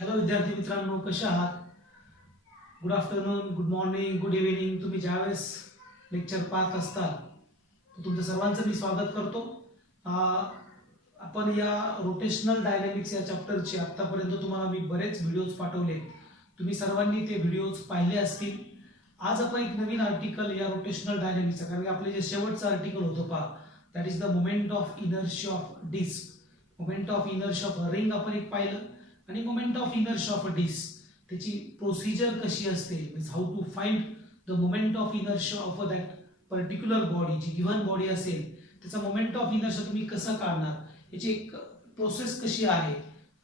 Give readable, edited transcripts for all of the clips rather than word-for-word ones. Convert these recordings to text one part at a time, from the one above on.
Hello विद्यार्थी मित्रांनो, कसे आहात? Good afternoon, good morning, good evening. तुम्ही ज्यावेळेस लेक्चर पाहत असताल तर तुमचं सर्वांचं मी स्वागत करतो. आपण या रोटेशनल डायनॅमिक्स या चॅप्टरचे आत्तापर्यंत तुम्हाला मी बरेच व्हिडिओज पाठवले. तुम्ही सर्वांनी ते व्हिडिओज पाहिले असतील. आज आपण एक नवीन आर्टिकल या रोटेशनल डायनॅमिक्सचा, कारण की आपले जे शेवटचं आर्टिकल होतं पहा, that is the moment of inertia of disc. Moment of inertia of ring आपण एक पाहिलं, आणि moment of inertia of a disc त्याची प्रोसिजर कशी असते, means how to find the moment of inertia of that particular body. जी given body असेल त्याचा मोमेंट ऑफ इनर्शिया तुम्ही कसं काढणार, याची एक प्रोसेस कशी आहे,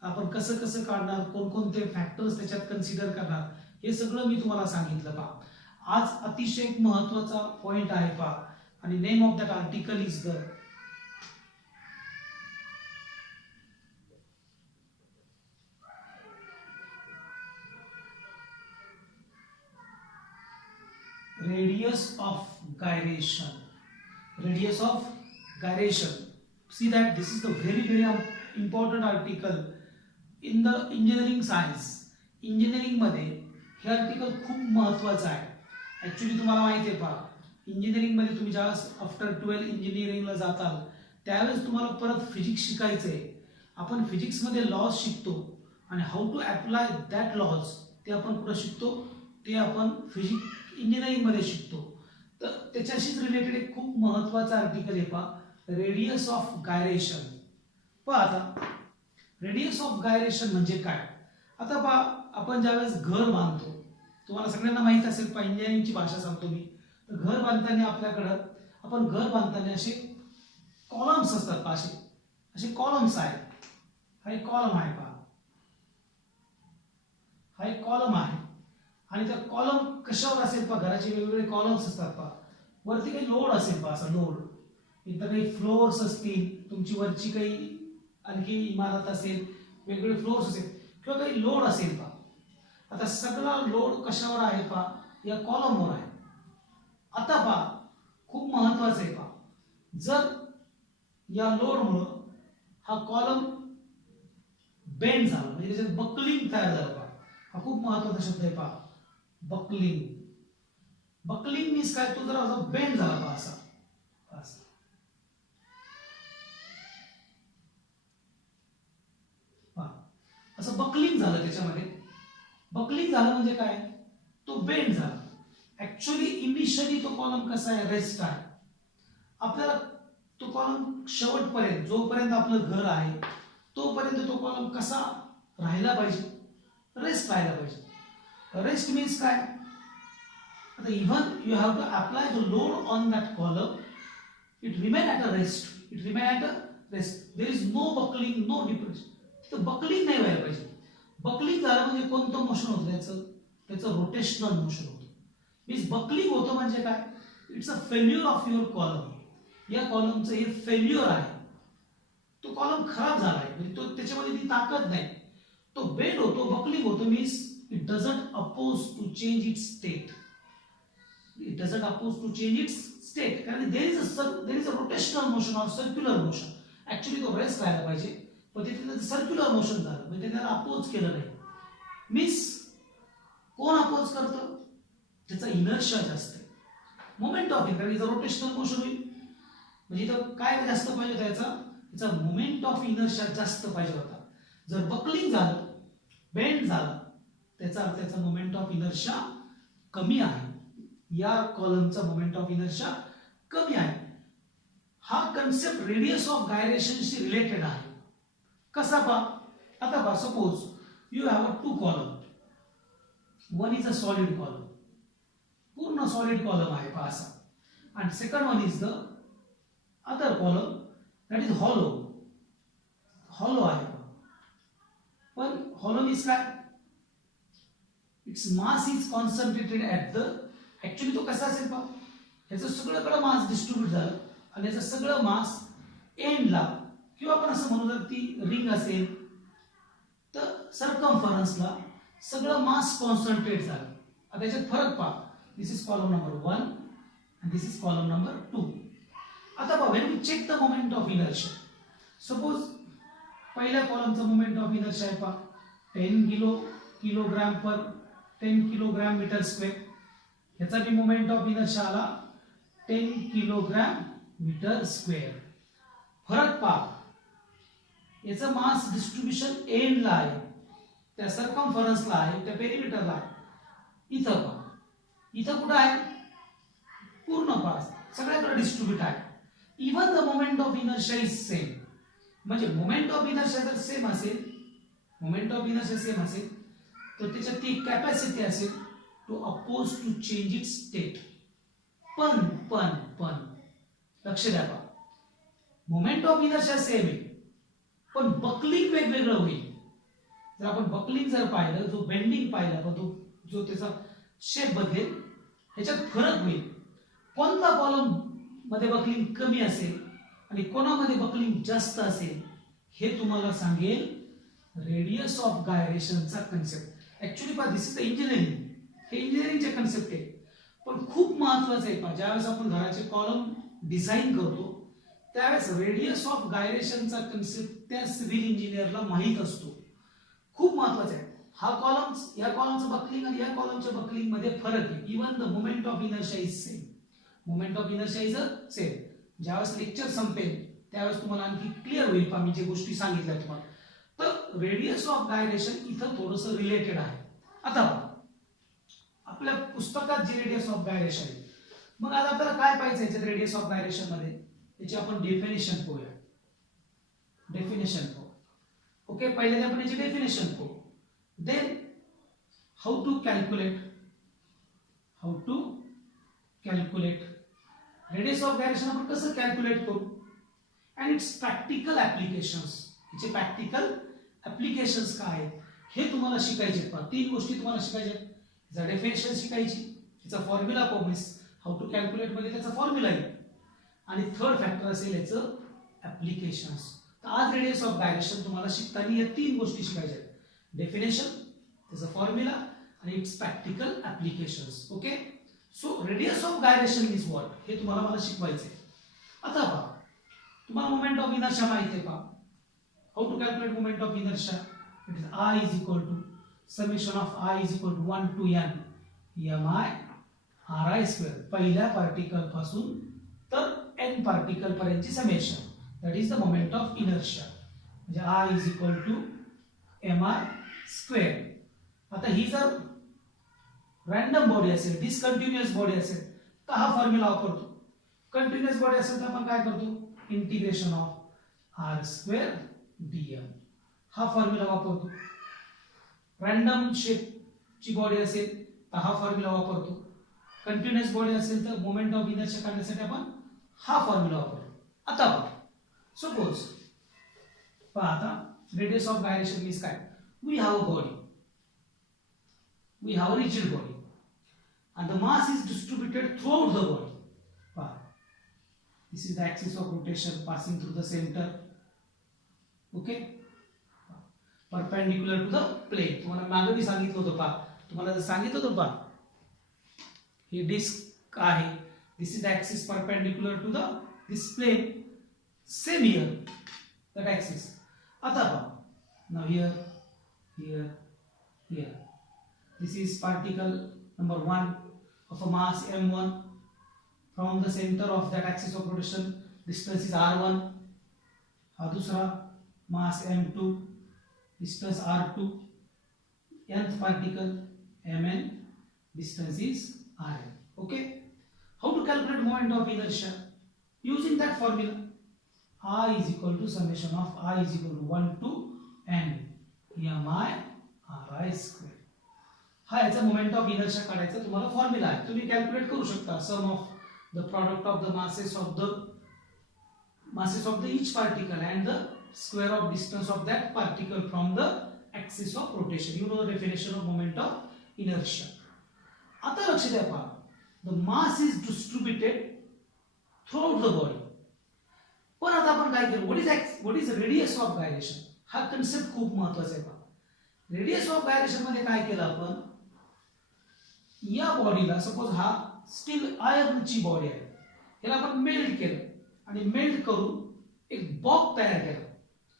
आपण कसं कसं काढणार, कोणकोणते फॅक्टर्स त्याच्यात कन्सिडर करणार, हे सगळं मी तुम्हाला सांगितलं पहा. आज अतिशय एक महत्वाचा पॉइंट आहे पहा, आणि name of that article is the radius of gyration. Radius of gyration. See that this is the very important article in the engineering science. Engineering मध्ये हे आर्टिकल खूप महत्वाचं आहे. ऍक्च्युली तुम्हाला माहिती आहे पहा, इंजिनिअरिंग मध्ये तुम्ही ज्यावेळेस आफ्टर 12 इंजिनिअरिंगला जाताल त्यावेळेस तुम्हाला परत फिजिक्स शिकायचं आहे. आपण फिजिक्स मध्ये लॉज शिकतो, आणि how to apply that laws ते आपण कुठं शिकतो, ते आपण फिजिक्स इंजिनिअरिंग मध्ये शिकतो. तर त्याच्याशीच रिलेटेड एक खूप महत्वाचा आर्टिकल आहे पहा, रेडियस ऑफ गायरेशन. पहा आता रेडियस ऑफ गायरेशन म्हणजे काय. आता पहा, आपण ज्यावेळेस घर बांधतो, तुम्हाला सगळ्यांना माहित असेल पहा, इंजिनिअरिंगची भाषा सांगतो मी. तर घर बांधताना आपल्याकडं आपण घर बांधताना असे कॉलम्स असतात पहा, असे कॉलम्स आहेत. हा एक कॉलम आहे पहा, हा एक कॉलम आहे, आणि त्या कॉलम कशावर असेल पहा, घराचे वेगवेगळे कॉलम्स असतात पहा. वरती काही लोड असेल पहा, असा लोड, इतर काही फ्लोअर्स असतील, तुमची वरची काही आणखी इमारत असेल, वेगवेगळे फ्लोअर्स असेल किंवा काही लोड असेल पहा. आता सगळा लोड कशावर आहे पहा, या कॉलमवर आहे. आता पहा, खूप महत्वाचं आहे पहा, जर या लोडमुळं हा कॉलम बेंड झाला, म्हणजे त्याच्यात बकलिंग तयार झालं पहा. हा खूप महत्वाचा शब्द आहे पहा, बकलिंग. बकलिंग मीन्स काय, तो जर असा बेंड झाला पहा, असा असं बकलिंग झालं. त्याच्यामध्ये बकलिंग झालं म्हणजे काय, तो बेंड झाला. ऍक्च्युअली इनिशियली तो कॉलम कसा आहे, रेस्ट आहे. आपल्याला तो कॉलम शेवटपर्यंत, जोपर्यंत आपलं घर आहे तोपर्यंत तो कॉलम कसा राहिला पाहिजे, रेस्ट राहिला पाहिजे. रेस्ट मीन्स काय, आता even you have to apply the load on that column, it remain at a rest, it remain at a rest. There is no buckling, no depression. तिथं बकलिंग नाही व्हायला पाहिजे. बकलिंग झालं म्हणजे कोणतं मोशन होतं, त्याचं रोटेशनल मोशन होतं. मीन्स बकलिंग होतं म्हणजे काय, it's a failure of your column. या कॉलमचं हे फेल्युअर आहे, तो कॉलम खराब झाला आहे, म्हणजे तो त्याच्यामध्ये ती ताकद नाही, तो बेंड होतो, बकलिंग होतो. Means it doesn't oppose to change its state. It doesn't oppose to change its state. कारण there is a rotational motion or circular motion. Actually तो रेस्ट राहायला पाहिजे, पण तिथे सर्क्युलर मोशन झालं, म्हणजे त्याला अपोज केलं नाही. मीन्स कोण अपोज करतं, त्याचा इनर्शिया जास्त आहे. Moment of inertia rotational motion होईल, म्हणजे इथं काय जास्त पाहिजे होता, याचा मोमेंट ऑफ इनर्शिया जास्त पाहिजे होता. जर बकलिंग झालं, बेंड झालं, त्याचा अर्थ त्याचा मोमेंट ऑफ इनर्शिया कमी आहे. या कॉलमचा मोमेंट ऑफ इनर्शिया कमी आहे. हा कन्सेप्ट रेडियस ऑफ गायरेशनशी रिलेटेड आहे. कसा पहा, आता पहा, suppose you have a two column, one is a solid column, पूर्ण सॉलिड कॉलम आहे पहा असा, आणि second one is the other column that is hollow. Hollow आहे, पण हॉलो मीन्स काय, its mass is concentrated at the, actually तो कसा असेल पहा, ह्याचं सगळंकडे मास डिस्ट्रीब्यूट झालं, आणि याचं सगळं मास एंडला, किंवा आपण असं म्हणू, जर ती रिंग असेल तर सर्कम्फरन्सला सगळं मास कॉन्सन्ट्रेट झालं. आता याच्यात फरक पहा, this is column number 1 and this is column number 2. आता पहा, when we check the moment of inertia, suppose पहिल्या कॉलमचा मोमेंट ऑफ इनर्शिया आहे पहा, किलोग्राम पर 10 किलोग्राम मीटर स्क्वेअर, ह्याचा बी मोमेंट ऑफ इनर्शिया आला 10 किलोग्राम मीटर स्क्वेअर. फरक पहा, याचं मास डिस्ट्रीब्युशन एंडला आहे, त्या सर्कमफरन्सला आहे, त्या पेरिमीटरला आहे. इथं पहा, इथं कुठं आहे, पूर्ण पास सगळ्याकडे डिस्ट्रीब्यूट आहे. Even the moment of inertia is same. म्हणजे मोमेंट ऑफ इनर्शिया जर सेम असेल, मोमेंट ऑफ इनर्शिया सेम असेल तर त्याच्यात ती कॅपॅसिटी असेल to oppose to change it state. पण लक्ष द्या पहा, मोमेंट ऑफ इनर्शिया सेम आहे पण बकलिंग वेगवेगळं होईल. जर आपण बकलिंग जर पाहिलं, जो बेंडिंग पाहिला, जो त्याचा शेप बदलेल, ह्याच्यात फरक होईल. कोणता कॉलम मध्ये बकलिंग कमी असेल आणि कोणामध्ये बकलिंग जास्त असेल हे तुम्हाला सांगेल रेडियस ऑफ गायरेशनचा कन्सेप्ट. ऍक्च्युली पहा, दिस इज द इंजिनिअरिंग, हे इंजिनिअरिंगचे कन्सेप्ट आहे, पण खूप महत्वाचं आहे. पहा, ज्यावेळेस आपण घराचे कॉलम डिझाईन करतो त्यावेळेस रेडियस ऑफ गायरेशनचा कन्सेप्ट त्या सिव्हिल इंजिनियरला माहीत असतो. खूप महत्वाचा आहे. हा कॉलम, या कॉलमचं बकलिंग आणि या कॉलमच्या बकलिंग मध्ये फरक आहे. Even the moment of inertia is same. Moment of inertia is same. ज्यावेळेस लेक्चर संपेल त्यावेळेस तुम्हाला आणखी क्लिअर होईल पहा मी जे गोष्टी सांगितल्या तुम्हाला. तर रेडियस ऑफ गायरेशन इथं थोडंसं रिलेटेड आहे. आता आपल्या पुस्तकात जे रेडियस ऑफ गायरेशन आहे, मग आता आपल्याला काय पाहिजे याच्यात रेडियस ऑफ गायरेशन मध्ये, याची आपण डेफिनेशन पाहूया. डेफिनेशन पाहू. ओके, पहिले आपण याची डेफिनेशन पाहू. Then how to calculate radius of gyration आपण कसं कॅल्क्युलेट करू, अँड इट्स प्रॅक्टिकल ऍप्लिकेशन्स. याचे प्रॅक्टिकल ऍप्लिकेशन्स काय आहेत हे तुम्हाला शिकायचे. पहा, 3 गोष्टी तुम्हाला शिकायच्या. याचा डेफिनेशन शिकायची, याचा formula pomace, how to calculate मध्ये त्याचा फॉर्म्युला आहे, आणि थर्ड फॅक्टर असेल याचं ऍप्लिकेशन्स. तर आज रेडियस ऑफ गायरेशन तुम्हाला शिकताना या 3 गोष्टी शिकायच्या आहेत. डेफिनेशन, त्याचा फॉर्म्युला आणि it's practical applications. Okay, so radius of gyration is what हे तुम्हाला मला शिकवायचं आहे. आता पहा, तुम्हाला मोमेंट ऑफ इनर्शिया माहिती आहे. पहा, how to calculate moment of inertia, it is I is equal to summation of I is equal to 1 to n mi ri square. पहिल्या पार्टिकल पासून तर n पार्टिकल पर्यंतची summation, that is the moment of inertia. म्हणजे I is equal to mr square. आता ही जर random body असेल, डिसकंटिन्युअस बॉडी असेल तर हा फॉर्म्युला वापरतो. कंटिन्युअस बॉडी असेल तर आपण काय करतो, integration of r square dm हा फॉर्म्युला वापरतो. रॅन्डम शेपची बॉडी असेल तर हा फॉर्म्युला वापरतो. कंटिन्युअस बॉडी असेल तर मोमेंट ऑफ इनर्शिया काढण्यासाठी आपण हा फॉर्म्युला वापरतो. आता पहा, सपोज पहा, आता रेडियस ऑफ गायरेशन मीन्स काय, we have a body, we have a rigid body and the mass is distributed throughout the body. This is the axis of rotation passing through the center. Okay, perpendicular to the plane. तुम्हाला मागे मी सांगितलं होतं पहा, तुम्हाला जर सांगितलं होतं पहा, ही डिस्क आहे, this is the axis perpendicular to the this plane. Same here, that axis. आता पहा, now here this is particle number 1 of a mass m1. From the center of that axis of rotation distance is r1. हा दूसरा mass m2, distance r2. nth particle mn, distance is rn. Okay, how to calculate moment of inertia using that formula. I is equal to summation of I is equal to 1 to n mi ri square. हा याचा moment of inertia काढायचा तुम्हाला formula आहे. तुम्ही calculate करू शकता sum of the product of the masses of the each particle and the square of distance of that particle from the axis of rotation. You know the definition of moment of inertia. आता लक्ष द्या पहा, the mass is distributed throughout the body. पण आता आपण काय करू, what is radius of gyration. हा कन्सेप्ट खूप महत्त्वाचा आहे पहा. रेडियस ऑफ गायरेशन मध्ये काय केलं आपण, या बॉडीला सपोज हा स्टील आयर्नची बॉडी आहे, याला आपण मेल्ट केलं आणि मेल्ट करून एक बॉक तयार केला,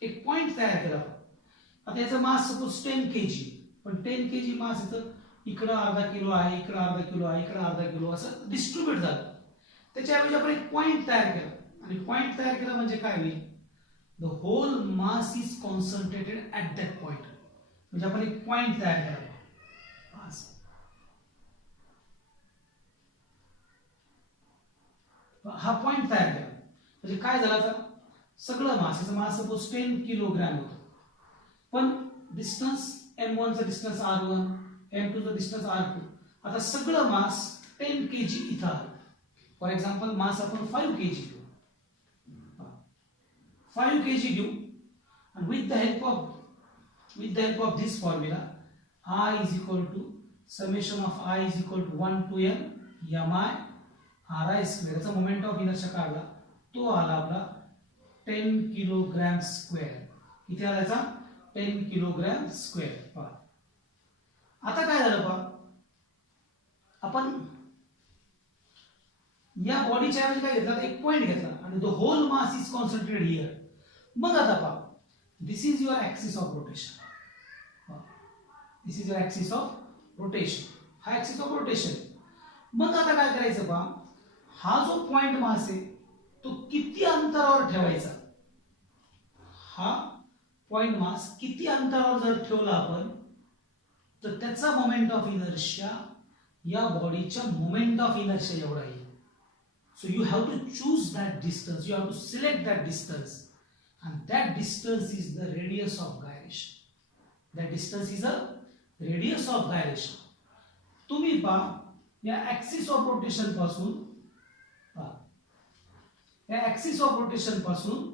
एक पॉइंट तयार केला. आता याचं मास सपोज 10 kg, पण 10 kg मास इथं इकडं अर्धा किलो आहे, इकडं अर्धा किलो आहे, इकडं अर्धा किलो असं डिस्ट्रीब्यूट झालं. त्याच्याऐवजी आपण एक पॉइंट तयार केला, आणि पॉइंट तयार केला म्हणजे काय होईल, the whole mass is concentrated at that point. म्हणजे आपण एक पॉइंट तयार केला, हा पॉइंट तयार केला म्हणजे काय झालं, आता सगळं मास, याचं मास सपोज 10 किलोग्रॅम होतं, पण डिस्टन्स m1 चं डिस्टन्स r1, m2 चं डिस्टन्स r2, आता सगळं मास 10 kg इथं आहे. फॉर एक्झाम्पल मास आपण 5 kg घेऊ, 5 kg घेऊ, and with the help of this formula, I is equal to summation of I is equal to 1 to n mi ri square. याचा moment of inertia काढला, तो आला आपला 10 किलोग्रॅम स्क्वेअर. इथे आला याचा 10 किलोग्रॅम स्क्वेअर. पहा आता काय झालं, पहा आपण या बॉडीच्या ऐवजी काय घेतला, एक पॉइंट घेतला आणि the whole mass is concentrated here. मग आता पहा, this is your axis of rotation. This is your axis of rotation, हा ऍक्सिस ऑफ रोटेशन. मग आता काय करायचं, पहा हा जो पॉइंट मास आहे तो किती अंतरावर ठेवायचा, हा पॉइंट मास किती अंतरावर जर ठेवला आपण, तर त्याचा मोमेंट ऑफ इनर्शिया या बॉडीच्या मोमेंट ऑफ इनर्शिया एवढा येईल. So you have to choose that distance, you have to select that distance, and that distance is the radius of gyration. That distance is a radius of gyration. तुम्ही पहा या axis of rotation पासून, या axis of rotation पासून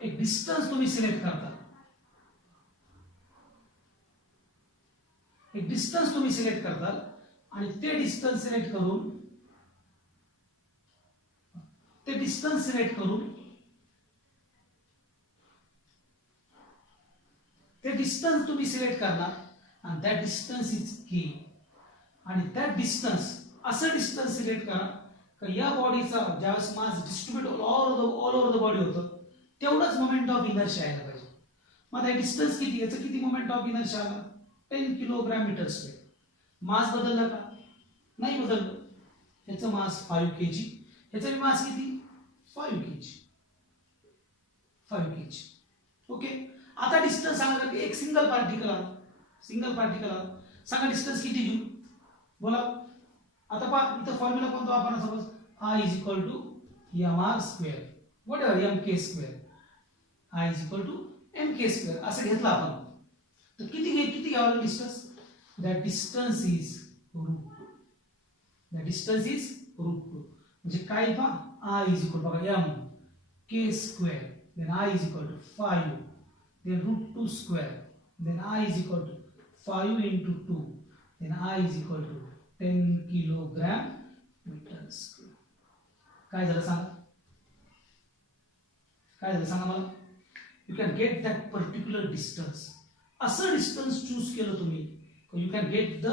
एक distance तुम्ही select करता, एक डिस्टन्स तुम्ही सिलेक्ट करता, आणि ते डिस्टन्स सिलेक्ट करून, ते डिस्टन्स सिलेक्ट करून, ते डिस्टन्स तुम्ही सिलेक्ट करणार, आणि दॅट डिस्टन्स इज के. आणि दॅट डिस्टन्स, असं डिस्टन्स सिलेक्ट करा की या बॉडीचा ज्यावेळेस mass distribute all over the body होतं तेवढंच मोमेंट ऑफ इनर्शिया यायला पाहिजे. मग हे डिस्टन्स किती, याचं किती मोमेंट ऑफ इनर्शिया आला, 10 किलोग्रॅम मीटर स्क्वेअर. मास बदलला का, नाही बदललं. याचं मास 5 kg, याचा मास किती 5 kg, 5 kg. ओके, आता डिस्टन्स सांगा की एक सिंगल पार्टिकल आला, सिंगल पार्टिकल आला, सांगा डिस्टन्स किती घेऊ, बोला. आता पहा इथं फॉर्म्युला कोणता वापरणार, suppose I is equal to mr square, whatever mk square, I is equal to mk square असं घेतला आपण. तर किती घ्यावं distance, that distance is √2. That distance is √2 म्हणजे काय, पहा I is equal to बघा mk square, then I is equal to 5, then √2 square, then I is equal to 5 into 2, then I is equal to 10 kilogram meter square. काय झालं सांगा, काय झालं सांगा मला. You can get that particular distance. असं distance choose केलं तुम्ही, you can get the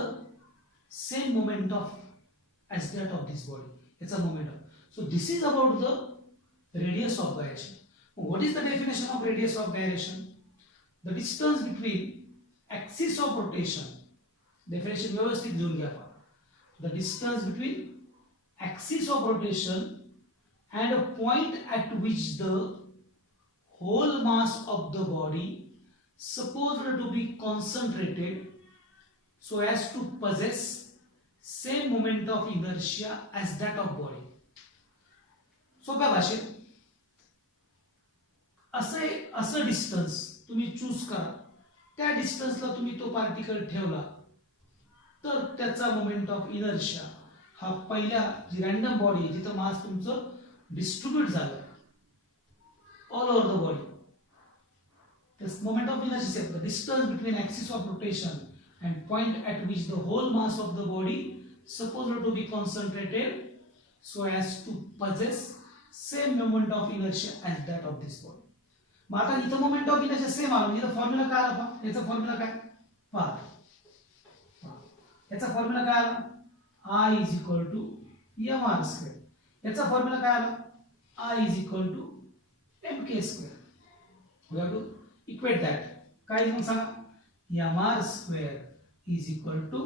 same moment of as that of this body, याचा moment of. So this is about the radius of gyration. What is the definition of radius of gyration, the distance between axis of rotation. Definition व्यवस्थित लिहून घ्या. The distance between axis of rotation and a point at which the whole mass of the body supposed to be concentrated so as to possess same moment of inertia as that of body. सोप्या भाषेत असं distance तुम्ही choose करा, त्या डिस्टन्सला तुम्ही तो particle ठेवला तर त्याचा मोमेंट ऑफ इनर्शिया हा पहिल्या जी रॅन्डम बॉडी आहे जिथं मास तुमचं डिस्ट्रीब्यूट झालं all over the body, this moment of inertia is the distance between axis of rotation and point at which the whole mass of the body supposed to be concentrated so as to possess same moment of inertia as that of this body. मग आता इथं moment of inertia same आला, म्हणजे formula काय आला, याचा formula काय पहा, याचा फॉर्म्युला काय आला, I is equal to mr square. याचा फॉर्म्युला काय आला, I is equal to mk square. We have to equate that. काय मग सांगा, mr square is equal to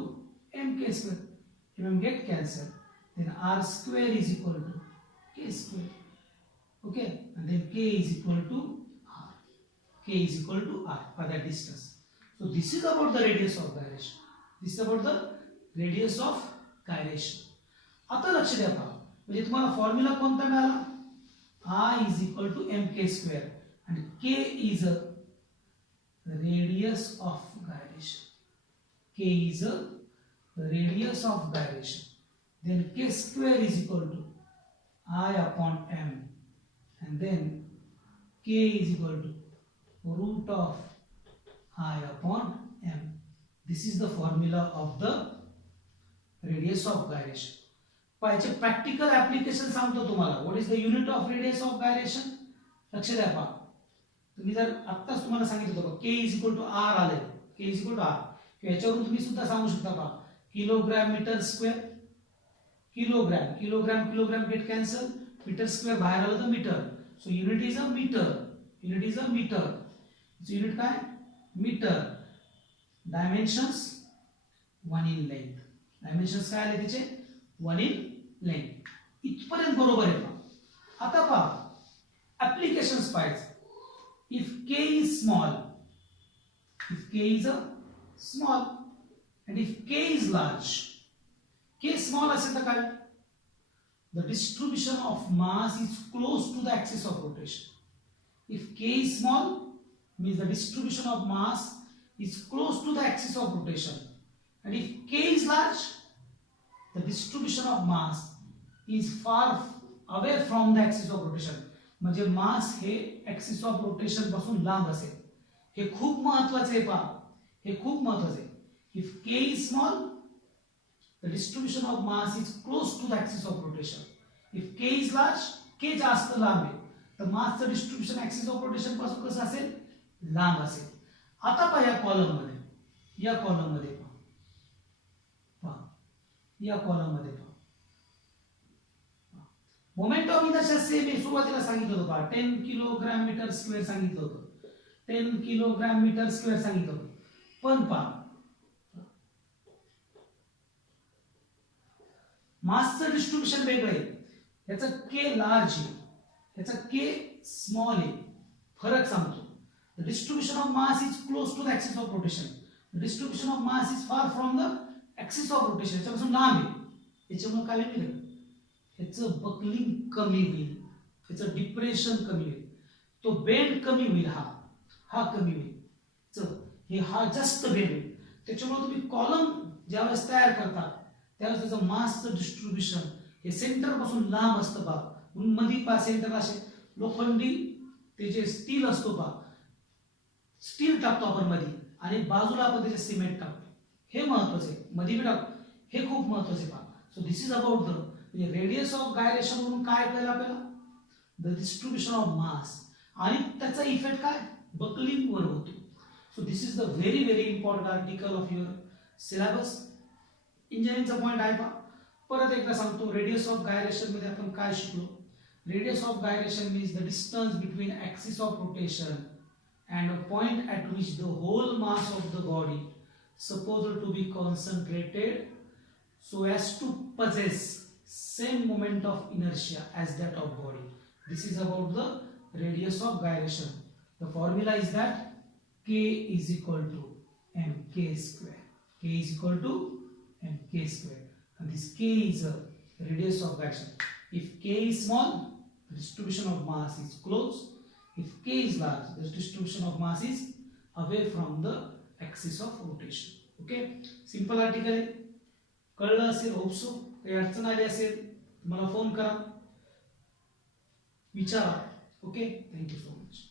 mk square. mm get cancel, then r square is equal to k square. Okay, and then k is equal to r. K is equal to r for that distance. So this is about the radius of gyration. This is about the radius of gyration. आता लक्ष द्या पहा, म्हणजे तुम्हाला formula कोणता मिळाला, I is equal to mk square and k is a radius of gyration. K is a radius of gyration. Then k square is equal to I upon m, and then k is equal to root of I upon m. This is the formula of the radius of gyration. पाहिजे practical application सांगतो तुम्हाला. What is the unit of radius of gyration. लक्ष द्या पहा, तुम्ही जर आत्ताच तुम्हाला सांगितलं होतं k is equal to r आले, k is equal to r, याच्यावरून तुम्ही सुद्धा सांगू शकता पहा, kilogram metre square, kilogram kilogram kilogram get cancel, metre square बाहेर आलं तर metre. So unit is a metre, unit is a metre. Unit काय, metre. Dimensions 1 in length. Dimensions काय आले त्याचे, 1 इन लेंथ. इथपर्यंत बरोबर आहे पहा. आता पहा ऍप्लिकेशन्स पाहायचं. If k is small, if k is a small and if k is large, k small असेल तर काय, the distribution of mass is close to the axis of rotation. If k is small means the distribution of mass is close to the axis of rotation, and if k is large the distribution of mass is far away from the axis of rotation. म्हणजे मास हे axis of rotation पासून लांब असेल. हे खूप महत्त्वाचे आहे पहा, हे खूप महत्त्वाचे आहे. If k is small, the distribution of mass is close to the axis of rotation. If k is large, k जास्त लांब आहे, तर मासचं डिस्ट्रीब्युशन ऍक्सिस ऑफ रोटेशन पासून कसं असेल, लांब असेल. आता पहा या कॉलम मध्ये, या कॉलम मध्ये पहा, या कॉलम मध्ये पहा, मोमेंट ऑफ इनर्शिया सेम आहे. सुरुवातीला सांगितलं होतं पहा, 10 किलोग्राम मीटर स्क्वेअर सांगितलं होतं, 10 किलोग्राम मीटर स्क्वेअर सांगितलं होतं. पण पहा मासचं डिस्ट्रीब्युशन वेगळं आहे. याचं के लार्ज आहे, याचं के स्मॉल आहे. फरक सांगतो. The distribution of mass is close to the axis of rotation, the distribution of mass is far from the axis of rotation. याच्यापासून लांब आहे. याच्यामुळे काय होईल, याचं बकलिंग कमी होईल, याचं डिप्रेशन कमी होईल, तो बेंड कमी होईल, हा कमी होईल, हे हा जास्त बेंड होईल. त्याच्यामुळे तुम्ही कॉलम ज्यावेळेस तयार करता त्यावेळेस त्याचं मासचं डिस्ट्रीब्युशन हे सेंटर पासून लांब असतं पहा. म्हणून मध्ये पहा सेंटर असे लोखंडी ते जे स्टील असतो पहा, स्टील टाकतो आपण मध्ये आणि बाजूला आपण त्याचे सिमेंट टाकतो. हे महत्त्वाचं आहे, मध्ये बी टाकतो, हे खूप महत्त्वाचं आहे पहा. So this is about the radius of gyration. म्हणून काय कळलं आपल्याला, द डिस्ट्रीब्युशन ऑफ मास, आणि त्याचा इफेक्ट काय, बकलिंग वर होतो. So this is the very very important article of your syllabus. इंजिनिअरिंगचा पॉइंट आहे पहा. परत एकदा सांगतो, रेडियस ऑफ गायरेशन मध्ये आपण काय शिकलो. Radius of gyration means the distance between axis of rotation and a point at which the whole mass of the body supposed to be concentrated so as to possess same moment of inertia as that of body. This is about the radius of gyration. The formula is that k is equal to mk square. K is equal to mk square, and this k is a radius of gyration. If k is small, the distribution of mass is close. If k is large, the distribution of mass is away from the axis of rotation. Okay, simple article आहे. कळलं असेल, hope so. काही अडचण आली असेल मला phone करा, विचारा. Okay, thank you so much.